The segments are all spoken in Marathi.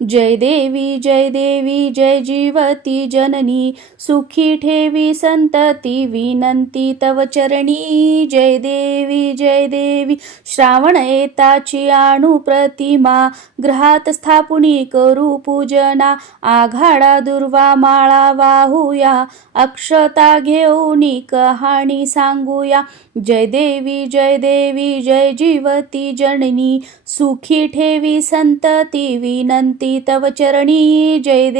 जय देवी जय जीवती जननी, सुखी ठेवी संतती विनंती तव चरणी। जय देवी श्रावण येताची आणू प्रतिमा, ग्रहात स्थापुनी करू पूजना। आघाडा दुर्वा माळा वाहूया, अक्षता घेऊनी कहाणी सांगूया। जय देवी जय जीवती जननी, सुखी ठेवी संतती विनंती तव चरणी। जय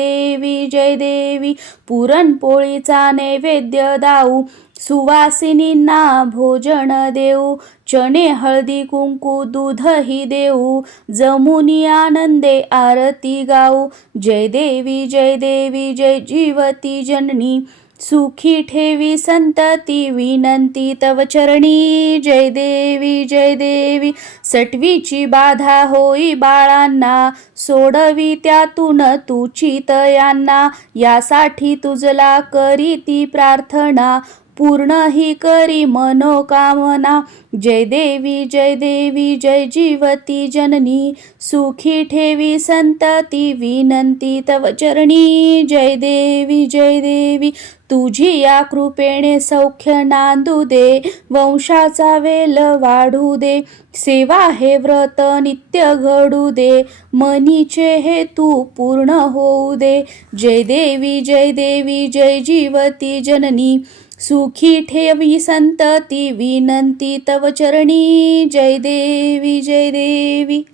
देवी पुरणपोळीचा नैवेद्य दाऊ, सुवासिनींना भोजन देऊ। चणे हळदी कुंकू दूधही देऊ, जमुनी आनंदे आरती गाऊ। जय देवी जय जीवती जननी, सुखी ठेवी संतती विनंती तव चरणी। जय देवी सटवीची बाधा होई बाळांना, सोडवी त्यातून तुची तयांना। यासाठी तुझला करी ती प्रार्थना, पूर्ण ही करी मनोकामना। जय देवी जय जीवती जननी, सुखी ठेवी संतती विनंती तव चरणी। जय देवी तुझी या कृपेने सौख्य नांदू दे, वंशाचा वेल वाढू दे। सेवा हे व्रत नित्य घडू दे, मनीचे हेतू पूर्ण होऊ दे। जय देवी जय जीवती जननी, सुखी ठेवी संतती विनंती तव चरणी। जय देवी